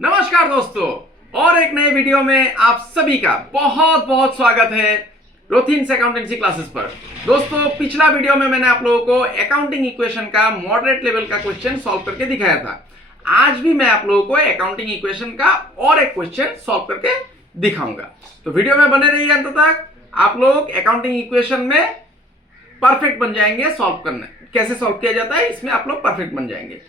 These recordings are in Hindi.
नमस्कार दोस्तों, और एक नए वीडियो में आप सभी का बहुत बहुत स्वागत है रोथिन्स अकाउंटेंसी क्लासेस पर। दोस्तों, पिछला वीडियो में मैंने आप लोगों को अकाउंटिंग इक्वेशन का मॉडरेट लेवल का क्वेश्चन सॉल्व करके दिखाया था। आज भी मैं आप लोगों को अकाउंटिंग इक्वेशन का और एक क्वेश्चन सॉल्व करके दिखाऊंगा। तो वीडियो में बने रहिए अंत तक। आप लोग अकाउंटिंग इक्वेशन में परफेक्ट बन जाएंगे। सॉल्व करना कैसे सॉल्व किया जाता है, इसमें आप लोग परफेक्ट बन जाएंगे।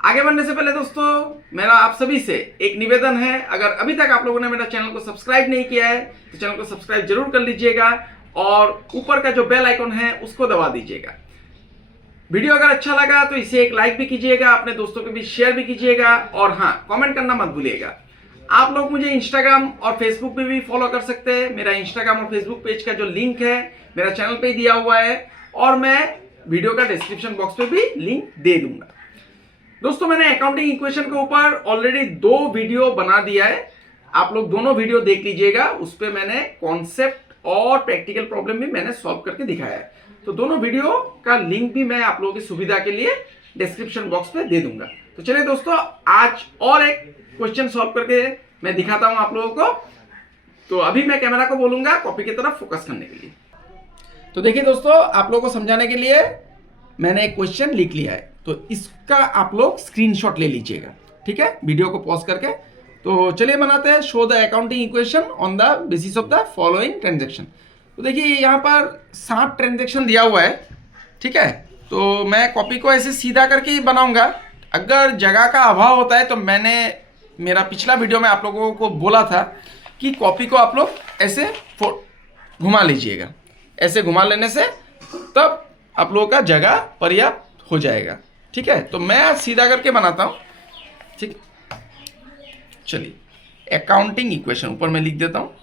आगे बढ़ने से पहले दोस्तों, मेरा आप सभी से एक निवेदन है, अगर अभी तक आप लोगों ने मेरा चैनल को सब्सक्राइब नहीं किया है तो चैनल को सब्सक्राइब जरूर कर लीजिएगा और ऊपर का जो बेल आइकन है उसको दबा दीजिएगा। वीडियो अगर अच्छा लगा तो इसे एक लाइक भी कीजिएगा, अपने दोस्तों के बीच शेयर भी कीजिएगा और हाँ, कमेंट करना मत भूलिएगा। आप लोग मुझे इंस्टाग्राम और फेसबुक पे भी फॉलो कर सकते हैं। मेरा इंस्टाग्राम और फेसबुक पेज का जो लिंक है मेरा चैनल पे दिया हुआ है और मैं वीडियो का डिस्क्रिप्शन बॉक्स पे भी लिंक दे दूंगा। दोस्तों, मैंने अकाउंटिंग इक्वेशन के ऊपर ऑलरेडी 2 वीडियो बना दिया है। आप लोग दोनों वीडियो देख लीजिएगा। उस पर मैंने कॉन्सेप्ट और प्रैक्टिकल प्रॉब्लम भी मैंने सॉल्व करके दिखाया है। तो दोनों वीडियो का लिंक भी मैं आप लोगों की सुविधा के लिए डिस्क्रिप्शन बॉक्स पे दे दूंगा। तो चलिए दोस्तों, आज और एक क्वेश्चन सॉल्व करके मैं दिखाता हूं आप लोगों को। तो अभी मैं कैमरा को बोलूंगा कॉपी की तरफ फोकस करने के लिए। तो देखिए दोस्तों, आप लोगों को समझाने के लिए मैंने एक क्वेश्चन लिख लिया है, तो इसका आप लोग स्क्रीनशॉट ले लीजिएगा, ठीक है, वीडियो को पॉज करके। तो चलिए बनाते हैं। Show the accounting equation on the basis of the following transaction. तो देखिए यहाँ पर 7 ट्रांजैक्शन दिया हुआ है, ठीक है। तो मैं कॉपी को ऐसे सीधा करके ही बनाऊंगा। अगर जगह का अभाव होता है तो मैंने मेरा पिछला वीडियो में आप लोगों को बोला था कि कॉपी को आप लोग ऐसे घुमा लीजिएगा। ऐसे घुमा लेने से तब आप लोगों का जगह पर्याप्त हो जाएगा, ठीक है। तो मैं सीधा करके बनाता हूँ, ठीक। चलिए, अकाउंटिंग इक्वेशन ऊपर मैं लिख देता हूँ,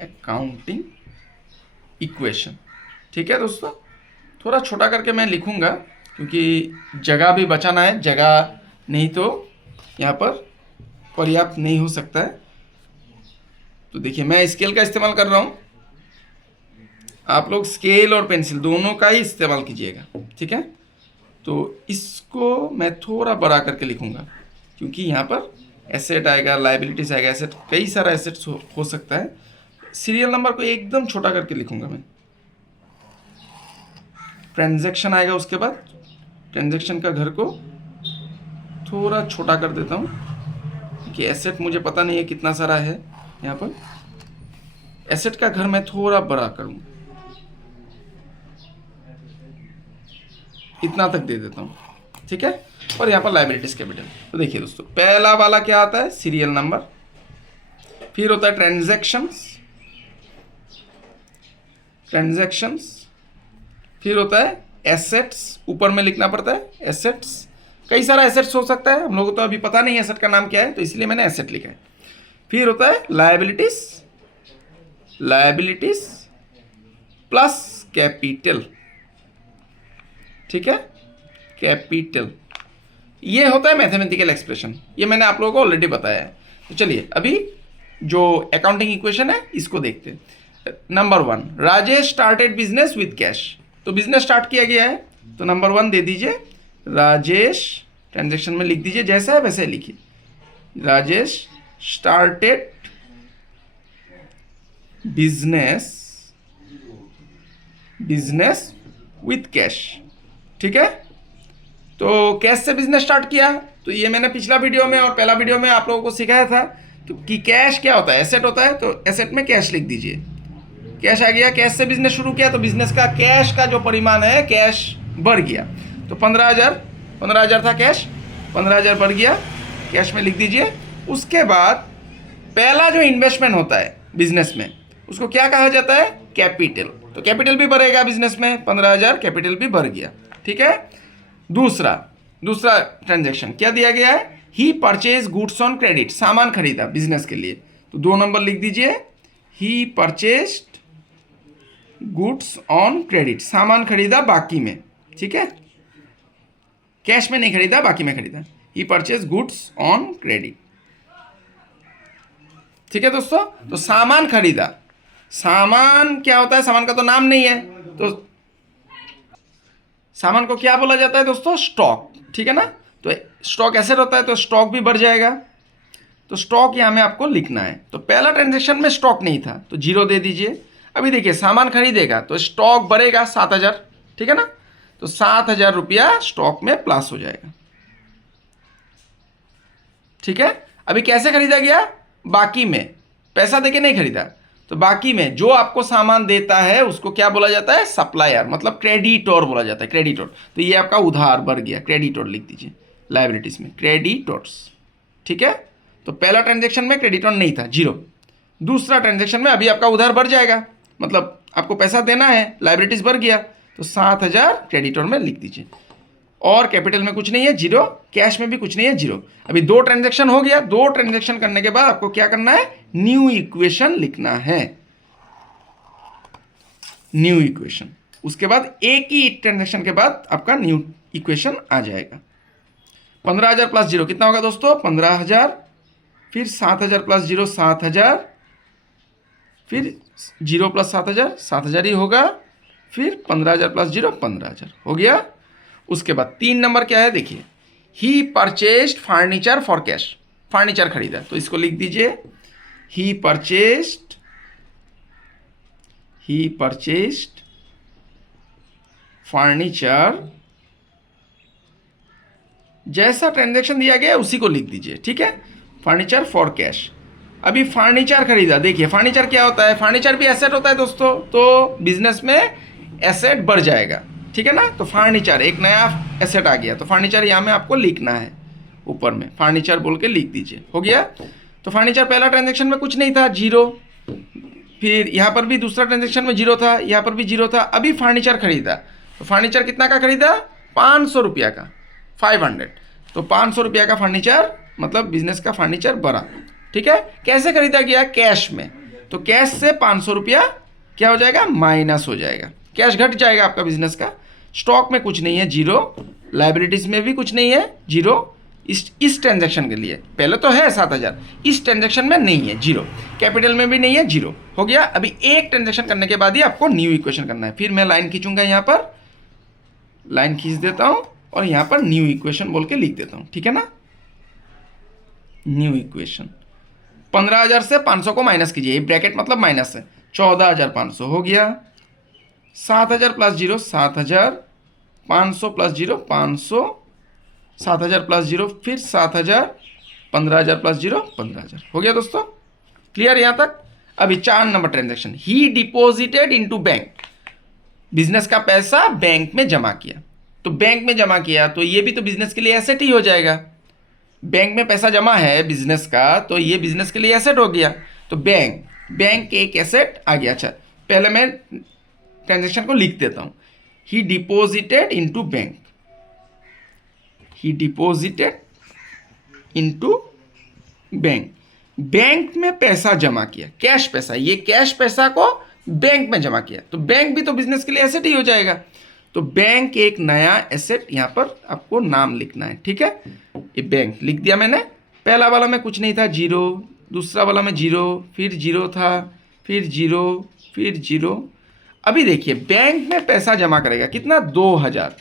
अकाउंटिंग इक्वेशन, ठीक है दोस्तों। थोड़ा छोटा करके मैं लिखूंगा क्योंकि जगह भी बचाना है, जगह नहीं तो यहाँ पर पर्याप्त नहीं हो सकता है। तो देखिए, मैं स्केल का इस्तेमाल कर रहा हूँ। आप लोग स्केल और पेंसिल दोनों का ही इस्तेमाल कीजिएगा, ठीक है। तो इसको मैं थोड़ा बड़ा करके लिखूंगा क्योंकि यहाँ पर एसेट आएगा, लायबिलिटीज आएगा, एसेट कई सारा एसेट्स हो सकता है। सीरियल नंबर को एकदम छोटा करके लिखूंगा मैं। ट्रांजैक्शन आएगा, उसके बाद ट्रांजैक्शन का घर को थोड़ा छोटा कर देता हूँ क्योंकि एसेट मुझे पता नहीं है कितना सारा है। यहाँ पर एसेट का घर मैं थोड़ा बड़ा करूँगा, इतना तक दे देता हूँ, ठीक है। और यहाँ पर लायबिलिटीज कैपिटल। तो देखिए दोस्तों, पहला वाला क्या आता है, सीरियल नंबर, फिर होता है ट्रांजैक्शंस, फिर होता है एसेट्स, ऊपर में लिखना पड़ता है एसेट्स। कई सारा एसेट्स हो सकता है, हम लोगों को तो अभी पता नहीं एसेट का नाम क्या है, तो इसलिए मैंने एसेट लिखा है। फिर होता है लायबिलिटीज प्लस कैपिटल, ठीक है, कैपिटल। ये होता है मैथमेटिकल एक्सप्रेशन, ये मैंने आप लोगों को ऑलरेडी बताया है। तो चलिए, अभी जो अकाउंटिंग इक्वेशन है इसको देखते हैं। Number 1, Rajesh started business with cash. तो बिजनेस स्टार्ट किया गया है, तो नंबर 1 दे दीजिए। राजेश, ट्रांजैक्शन में लिख दीजिए, जैसा है वैसे लिखिए। Rajesh started business with cash, ठीक है। तो कैश से बिजनेस स्टार्ट किया, तो ये मैंने पिछला वीडियो में और पहला वीडियो में आप लोगों को सिखाया था कि कैश क्या होता है, एसेट होता है। तो एसेट में कैश लिख दीजिए, कैश आ गया। कैश से बिजनेस शुरू किया तो बिजनेस का कैश का जो परिमाण है, कैश बढ़ गया। तो 15,000 था कैश, 15,000 बढ़ गया, कैश में लिख दीजिए। उसके बाद पहला जो इन्वेस्टमेंट होता है बिजनेस में, उसको क्या कहा जाता है, कैपिटल। तो कैपिटल भी बढ़ेगा बिजनेस में, 15,000 कैपिटल भी बढ़ गया, ठीक है। दूसरा ट्रांजैक्शन क्या दिया गया है, ही परचेज गुड्स ऑन क्रेडिट, सामान खरीदा बिजनेस के लिए। तो 2 नंबर लिख दीजिए, ही परचेज्ड गुड्स ऑन क्रेडिट, सामान खरीदा बाकी में, ठीक है, कैश में नहीं खरीदा, बाकी में खरीदा। ही परचेज गुड्स ऑन क्रेडिट, ठीक है दोस्तों। तो सामान खरीदा, सामान क्या होता है, सामान का तो नाम नहीं है, तो सामान को क्या बोला जाता है दोस्तों, स्टॉक। ठीक है ना। तो स्टॉक एसेट होता है तो स्टॉक भी बढ़ जाएगा, तो स्टॉक यहाँ में आपको लिखना है। तो पहला ट्रांजेक्शन में स्टॉक नहीं था तो 0 दे दीजिए। अभी देखिए सामान खरीदेगा तो स्टॉक बढ़ेगा 7,000, ठीक है ना। तो 7,000 रुपया स्टॉक में प्लस हो जाएगा, ठीक है। अभी कैसे खरीदा गया, बाकी में, पैसा देके नहीं खरीदा। तो बाकी में जो आपको सामान देता है उसको क्या बोला जाता है, सप्लायर, मतलब क्रेडिटोर बोला जाता है, क्रेडिटोर। तो ये आपका उधार बढ़ गया, क्रेडिटोर लिख दीजिए लायबिलिटीज में, क्रेडिटोर्स, ठीक है। तो पहला ट्रांजेक्शन में क्रेडिटोर नहीं था, 0। दूसरा ट्रांजेक्शन में अभी आपका उधार बढ़ जाएगा, मतलब आपको पैसा देना है, लायबिलिटीज बढ़ गया, तो 7,000 क्रेडिटोर में लिख दीजिए। और कैपिटल में कुछ नहीं है, 0, कैश में भी कुछ नहीं है, 0। अभी 2 ट्रांजेक्शन हो गया। 2 ट्रांजेक्शन करने के बाद आपको क्या करना है, न्यू इक्वेशन लिखना है, न्यू इक्वेशन। उसके बाद एक ही ट्रांजेक्शन के बाद आपका न्यू इक्वेशन आ जाएगा। 15,000 प्लस 0 कितना होगा दोस्तों, 15,000, फिर 7,000 प्लस 0 7,000, फिर 0 प्लस 7,000 7,000 ही होगा, फिर 15,000 प्लस 0 15,000 हो गया। उसके बाद 3 नंबर क्या है, देखिए, he purchased furniture for cash, furniture खरीदा, तो इसको लिख दीजिए, ही परचेस्ड फर्नीचर, जैसा ट्रांजैक्शन दिया गया उसी को लिख दीजिए, ठीक है, फर्नीचर फॉर कैश। अभी फर्नीचर खरीदा, देखिए फर्नीचर क्या होता है, फर्नीचर भी एसेट होता है दोस्तों, तो बिजनेस में एसेट बढ़ जाएगा, ठीक है ना। तो फर्नीचर एक नया एसेट आ गया, तो फर्नीचर यहाँ में आपको लिखना है, ऊपर में फर्नीचर बोल के लिख दीजिए, हो गया। तो फर्नीचर पहला ट्रांजैक्शन में कुछ नहीं था, 0, फिर यहाँ पर भी दूसरा ट्रांजैक्शन में 0 था, यहाँ पर भी 0 था। अभी फर्नीचर खरीदा, तो फर्नीचर कितना का खरीदा, 500 रुपया का, 500। तो 500 रुपया का फर्नीचर, मतलब बिजनेस का फर्नीचर बढ़ा, ठीक है। कैसे खरीदा गया, कैश में, तो कैश से 500 रुपया क्या हो जाएगा, माइनस हो जाएगा, कैश घट जाएगा आपका बिजनेस का। स्टॉक में कुछ नहीं है, 0, लायबिलिटीज में भी कुछ नहीं है, 0। इस ट्रांजैक्शन के लिए पहले तो है 7,000, इस ट्रांजैक्शन में नहीं है, 0, कैपिटल में भी नहीं है, 0 हो गया। अभी एक ट्रांजैक्शन करने के बाद ही आपको न्यू इक्वेशन करना है। फिर मैं लाइन खींचूंगा, यहाँ पर लाइन खींच देता हूँ और यहाँ पर न्यू इक्वेशन बोल के लिख देता हूँ, ठीक है ना। न्यू इक्वेशन, 15,000 से 500 को माइनस कीजिए, ये ब्रैकेट मतलब माइनस है, 14,500 हो गया। 7,000 प्लस 0 7,000, 500 प्लस 0 500, 7,000 प्लस 0 फिर 7,000, 15,000 प्लस 0 15,000 हो गया दोस्तों, क्लियर यहाँ तक। अभी 4 नंबर ट्रांजैक्शन, ही डिपॉजिटेड इनटू बैंक, बिजनेस का पैसा बैंक में जमा किया। तो बैंक में जमा किया तो ये भी तो बिजनेस के लिए एसेट ही हो जाएगा, बैंक में पैसा जमा है बिजनेस का, तो ये बिजनेस के लिए एसेट हो गया। तो बैंक एक एसेट आ गया। अच्छा, पहले मैं ट्रांजैक्शन को लिख देता हूं, ही डिपॉजिटेड इनटू बैंक, ही डिपॉजिटेड इनटू बैंक, बैंक में पैसा जमा किया, कैश पैसा, ये कैश पैसा को बैंक में जमा किया, तो बैंक भी तो बिजनेस के लिए एसेट ही हो जाएगा। तो बैंक एक नया एसेट, यहां पर आपको नाम लिखना है, ठीक है। ये बैंक लिख दिया मैंने। पहला वाला में कुछ नहीं था, 0, दूसरा वाला में 0, फिर 0 था, फिर 0, फिर 0। अभी देखिए बैंक में पैसा जमा करेगा कितना, 2,000,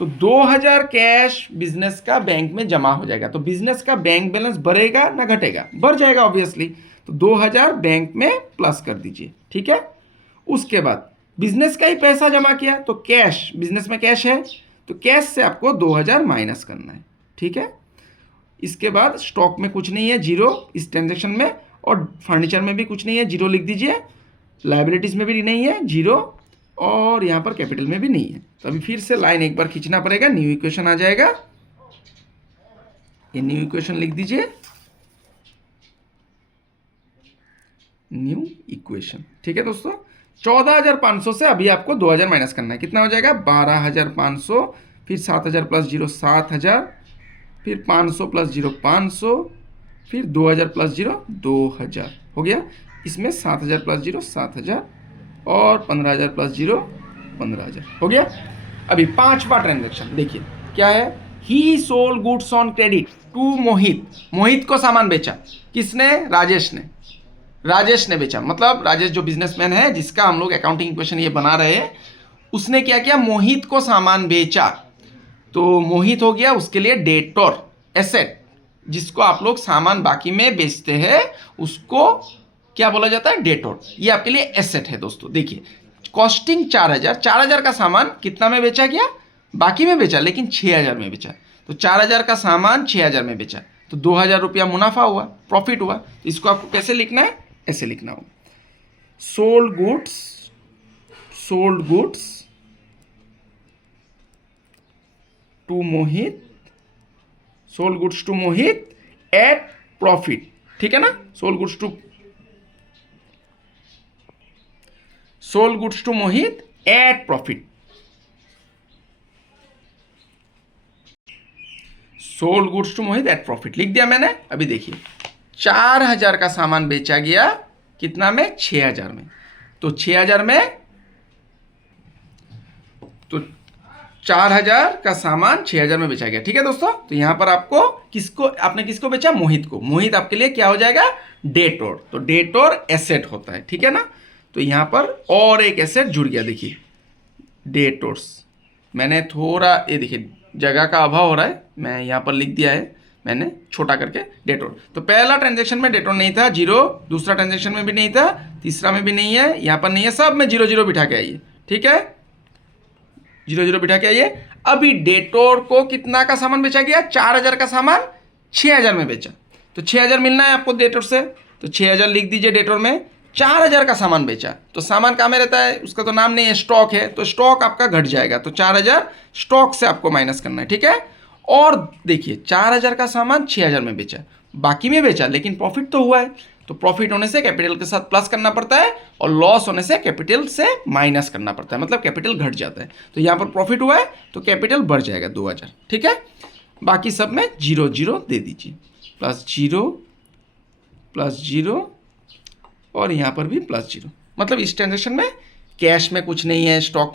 तो 2,000 कैश बिजनेस का बैंक में जमा हो जाएगा। तो बिजनेस का बैंक बैलेंस बढ़ेगा ना घटेगा, बढ़ जाएगा ऑब्वियसली। तो 2,000 बैंक में प्लस कर दीजिए, ठीक है। उसके बाद बिजनेस का ही पैसा जमा किया, तो कैश, बिजनेस में कैश है तो कैश से आपको 2,000 माइनस करना है, ठीक है। इसके बाद स्टॉक में कुछ नहीं है, 0 इस ट्रांजेक्शन में, और फर्नीचर में भी कुछ नहीं है, 0 लिख दीजिए। लायबिलिटीज में भी नहीं है, 0, और यहाँ पर कैपिटल में भी नहीं है। तो अभी फिर से लाइन एक बार खींचना पड़ेगा, न्यू इक्वेशन आ जाएगा। ये न्यू इक्वेशन लिख दीजिए, न्यू इक्वेशन, ठीक है दोस्तों। 14,500 से अभी आपको 2,000 माइनस करना है, कितना हो जाएगा, 12,500, फिर 7,000 प्लस 0 7,000, फिर 500 प्लस 0 500, फिर 2,000 प्लस 0 2,000 हो गया। इसमें 7,000 प्लस 0 7,000 और 15,000 प्लस 0 15,000 हो गया। अभी 5वां ट्रांजैक्शन देखिए क्या है, he sold goods on credit to Mohit, Mohit को सामान बेचा, किसने, राजेश ने बेचा, मतलब राजेश जो बिजनेसमैन है जिसका हम लोग अकाउंटिंग इक्वेशन ये बना रहे हैं, उसने क्या किया, मोहित को सामान बेचा। तो मोहित हो गया उसके लिए डेटोर, एसेट, जिसको आप लोग सामान बाकी में बेचते हैं उसको क्या बोला जाता है, डेटोर। ये आपके लिए एसेट है दोस्तों। देखिए कॉस्टिंग 4,000, 4,000 का सामान कितना में बेचा गया, बाकी में बेचा, लेकिन 6,000 में बेचा। तो 4,000 का सामान 6,000 में बेचा, तो 2,000 रुपया मुनाफा हुआ, प्रॉफिट हुआ। इसको आपको कैसे लिखना है, ऐसे लिखना होगा, sold goods to Mohit, sold goods to Mohit at profit, ठीक है ना। Sold goods to Mohit at profit, sold goods to Mohit at profit लिख दिया मैंने। अभी देखिए 4,000 का सामान बेचा गया, कितना में, 6,000 में। तो 6,000 में, तो 4,000 का सामान 6,000 में बेचा गया, ठीक है दोस्तों। तो यहां पर आपको आपने किसको बेचा, मोहित को। मोहित आपके लिए क्या हो जाएगा, डेटोर। तो डेटोर एसेट होता है, ठीक है ना। तो यहां पर और एक एसेट जुड़ गया, देखिए डेटोर्स। मैंने थोड़ा ये देखिए जगह का अभाव हो रहा है, मैं यहाँ पर लिख दिया है मैंने छोटा करके डेटोर। तो पहला ट्रांजैक्शन में डेटोर नहीं था, 0। दूसरा ट्रांजैक्शन में भी नहीं था, तीसरा में भी नहीं है, यहाँ पर नहीं है, सब में 0 बिठा के आइए, ठीक है, 0 बिठा के आइए। अभी डेटोर को कितना का सामान बेचा गया, 4,000 का सामान 6,000 में बेचा। तो 6,000 मिलना है आपको डेटोर से, तो 6,000 लिख दीजिए डेटोर में। 4,000 का सामान बेचा, तो सामान कहाँ में रहता है, उसका तो नाम नहीं है, स्टॉक है, तो स्टॉक आपका घट जाएगा। तो 4,000 स्टॉक से आपको माइनस करना है, ठीक है। और देखिए 4,000 का सामान 6,000 में बेचा, बाकी में बेचा, लेकिन प्रॉफिट तो हुआ है। तो प्रॉफिट होने से कैपिटल के साथ प्लस करना पड़ता है, और लॉस होने से कैपिटल से माइनस करना पड़ता है, मतलब कैपिटल घट जाता है। तो यहाँ पर प्रॉफिट हुआ है तो कैपिटल बढ़ जाएगा 2,000, ठीक है। बाकी सब में 0 दे दीजिए, +0 और यहाँ पर भी +0। मतलब इस ट्रांजेक्शन में कैश में कुछ नहीं है, स्टॉक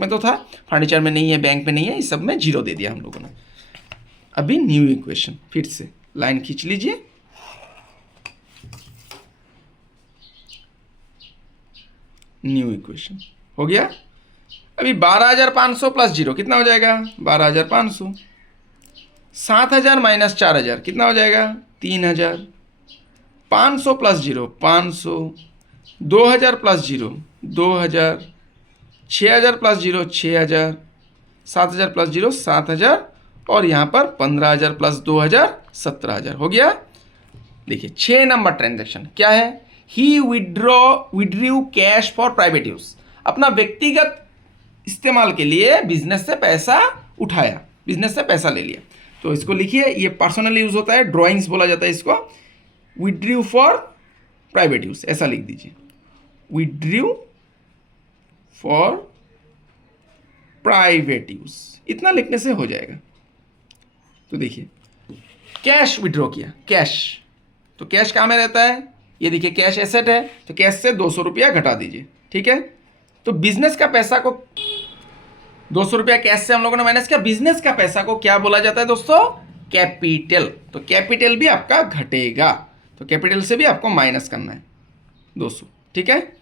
में तो था, फर्नीचर में नहीं है, बैंक में नहीं है, इस सब में 0 दे दिया हम लोगों ने। अभी न्यू इक्वेशन, फिर से लाइन खींच लीजिए, न्यू इक्वेशन हो गया। अभी 12,500 +0 कितना हो जाएगा, 12,500। 7,000 - 4,000 कितना हो जाएगा, 3,000। 500 +0 500, 2,000 +0 2,000, 6,000 +0 6,000, 7,000 +0 7,000, और यहाँ पर 15,000 + 2,000 17,000 हो गया। देखिए 6 नंबर ट्रांजैक्शन क्या है, ही withdrew cash for private use, अपना व्यक्तिगत इस्तेमाल के लिए बिजनेस से पैसा उठाया, बिजनेस से पैसा ले लिया। तो इसको लिखिए, ये पर्सनल यूज होता है, ड्राइंग्स बोला जाता है इसको। विड्रू फॉर प्राइवेट यूज ऐसा लिख दीजिए, विड्रू फॉर प्राइवेट यूज, इतना लिखने से हो जाएगा। तो देखिए कैश विड्रॉ किया, कैश, तो कैश कहाँ में रहता है, ये देखिए कैश एसेट है, तो कैश से 200 रुपया घटा दीजिए, ठीक है। तो बिजनेस का पैसा को 200 रुपया कैश से हम लोगों ने माइनस किया, बिजनेस का पैसा को क्या बोला जाता है दोस्तों, कैपिटल। तो कैपिटल भी आपका घटेगा, तो कैपिटल से भी आपको माइनस करना है 200, ठीक है।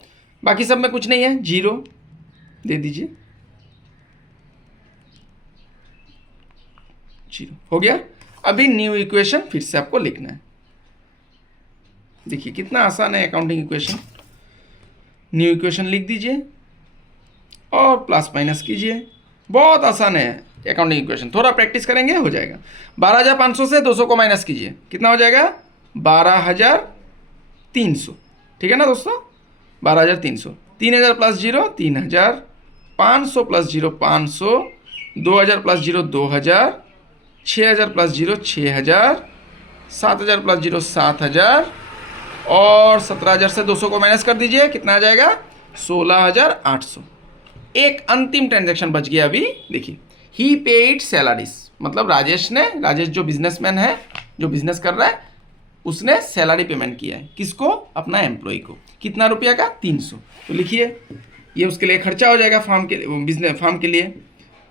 बाकी सब में कुछ नहीं है, 0 दे दीजिए, 0 हो गया। अभी न्यू इक्वेशन फिर से आपको लिखना है। देखिए कितना आसान है अकाउंटिंग इक्वेशन। न्यू इक्वेशन लिख दीजिए और प्लस माइनस कीजिए, बहुत आसान है अकाउंटिंग इक्वेशन, थोड़ा प्रैक्टिस करेंगे हो जाएगा। 12,500 से 200 को माइनस कीजिए, कितना हो जाएगा, 12,300, ठीक है ना दोस्तों, 12,300। 3,000 + 0 3,000, 500 + 0 500, 2,000 + 0 2,000, 6,000 + 0 6,000, 7,000 + 0 7,000, और 17,000 से 200 को माइनस कर दीजिए, कितना आ जाएगा, 16,800। एक अंतिम ट्रांजैक्शन बच गया अभी, देखिए ही पेड सैलरीज, मतलब राजेश जो बिजनेसमैन है, जो बिजनेस कर रहा है, उसने सैलरी पेमेंट किया है, किसको, अपना एम्प्लॉय को, कितना रुपया का, 300। तो लिखिए ये उसके लिए खर्चा हो जाएगा फार्म के बिजनेस फार्म के लिए,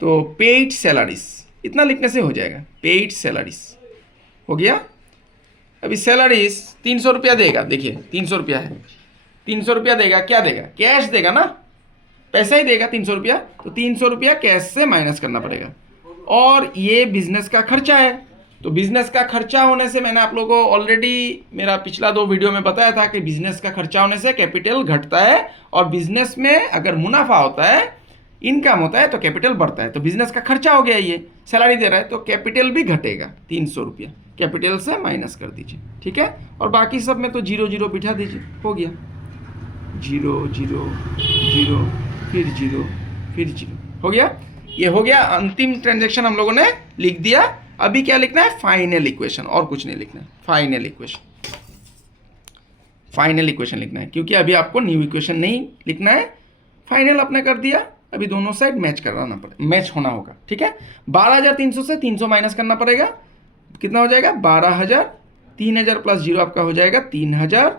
तो पेड सैलरीज इतना लिखने से हो जाएगा, पेड सैलरीज हो गया। अभी सैलरीज 300 रुपया देगा, देखिए 300 रुपया है, 300 रुपया देगा, क्या देगा, कैश देगा ना, पैसा ही देगा 300 रुपया, तो 300 रुपया कैश से माइनस करना पड़ेगा, और ये बिजनेस का खर्चा है। तो बिजनेस का खर्चा होने से मैंने आप लोगों को ऑलरेडी मेरा पिछला 2 वीडियो में बताया था कि बिजनेस का खर्चा होने से कैपिटल घटता है, और बिजनेस में अगर मुनाफा होता है, इनकम होता है, तो कैपिटल बढ़ता है। तो बिजनेस का खर्चा हो गया, ये सैलरी दे रहा है तो कैपिटल भी घटेगा। 300 रुपया कैपिटल से माइनस कर दीजिए, ठीक है। और बाकी सब में तो 0 0 बिठा दीजिए, हो गया 0 0 0 फिर 0 फिर 0, हो गया। ये हो गया, अंतिम ट्रांजेक्शन हम लोगों ने लिख दिया। अभी क्या लिखना है? फाइनल इक्वेशन, और कुछ नहीं लिखना है। फाइनल इक्वेशन, फाइनल इक्वेशन लिखना है, क्योंकि अभी आपको न्यू इक्वेशन नहीं लिखना है। फाइनल आपने कर दिया, अभी दोनों साइड मैच कराना पड़ेगा, मैच होना होगा, ठीक है। 12,300 से 300 माइनस करना पड़ेगा, कितना हो जाएगा? 12,000। 3,000 प्लस 0 आपका हो जाएगा 3,000।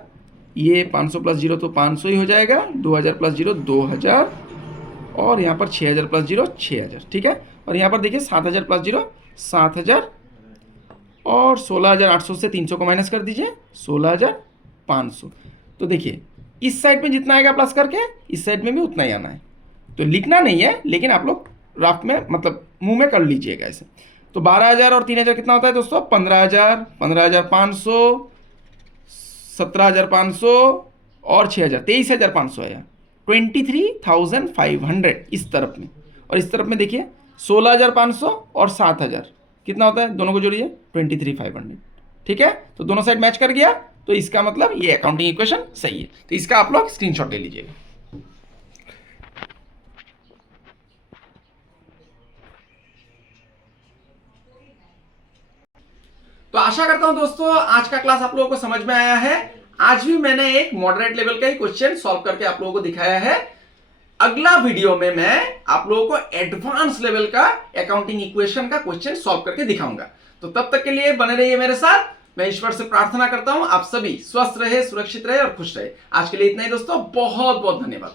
ये 500 प्लस 0 तो 500 ही हो जाएगा। 2,000 प्लस 0 2,000, और यहाँ पर 6,000 प्लस 0 6,000, ठीक है। और यहाँ पर देखिए 7,000 प्लस 0 7,000, और 16,800 से 300 को माइनस कर दीजिए 16,500। तो देखिए इस साइड में जितना आएगा प्लस करके, इस साइड में भी उतना ही आना है। तो लिखना नहीं है, लेकिन आप लोग राफ्ट में मतलब मुंह में कर लीजिएगा ऐसे। तो 12,000 और 3,000 कितना होता है दोस्तों? 15,000, 15,500, 17,500 और 6,000, 23,500 आया। 23,500 इस तरफ में, और इस तरफ में देखिए 16,500 और 7,000 कितना होता है? दोनों को जोड़िए 23,500, ठीक है। तो दोनों साइड मैच कर गया, तो इसका मतलब ये अकाउंटिंग इक्वेशन सही है। तो इसका आप लोग स्क्रीनशॉट ले लीजिएगा। तो आशा करता हूं दोस्तों आज का क्लास आप लोगों को समझ में आया है। आज भी मैंने एक मॉडरेट लेवल का ही क्वेश्चन सॉल्व करके आप लोगों को दिखाया है। अगला वीडियो में मैं आप लोगों को एडवांस लेवल का अकाउंटिंग इक्वेशन का क्वेश्चन सॉल्व करके दिखाऊंगा। तो तब तक के लिए बने रहिए मेरे साथ। मैं ईश्वर से प्रार्थना करता हूं आप सभी स्वस्थ रहे, सुरक्षित रहे और खुश रहे। आज के लिए इतना ही दोस्तों, बहुत बहुत धन्यवाद।